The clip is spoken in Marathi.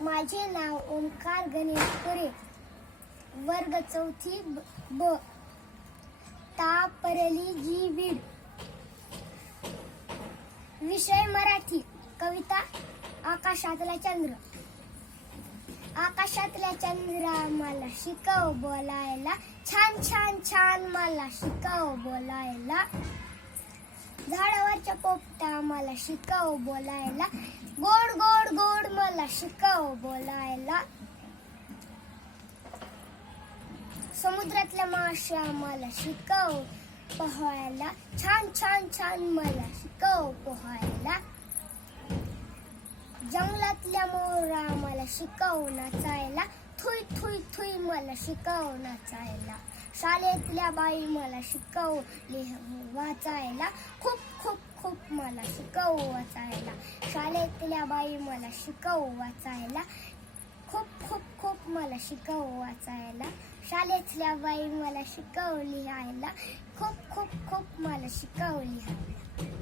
माझे नाव ओंकार गणेश पुरे, वर्ग 4 ब, तापरली जी बीड. विषय मराठी. कविता आकाशातला चंद्र. आकाशातल्या चंद्रा मला शिकव बोलायला, छान छान छान मला शिकव बोलायला. झाडावरच्या पोपटा मला शिकव बोलायला, गोड गोड गोड मला शिकव बोलायला. समुद्रातल्या माश्या मला शिकव पोहायला, छान छान छान मला शिकव पोहायला. जंगलातल्या मोरा मला शिकव नाचायला, थुई थुई थुई मला शिकव नाचायला. शाळेतल्या बाई मला शिकव वाचायला, खूप खूप खूप मला शिकव वाचायला. शाळेतल्या बाई मला शिकव वाचायला, खूप खूप खूप मला शिकव वाचायला. शाळेतल्या बाई मला शिकव लिहायला, खूप खूप खूप मला शिकव लिहायला.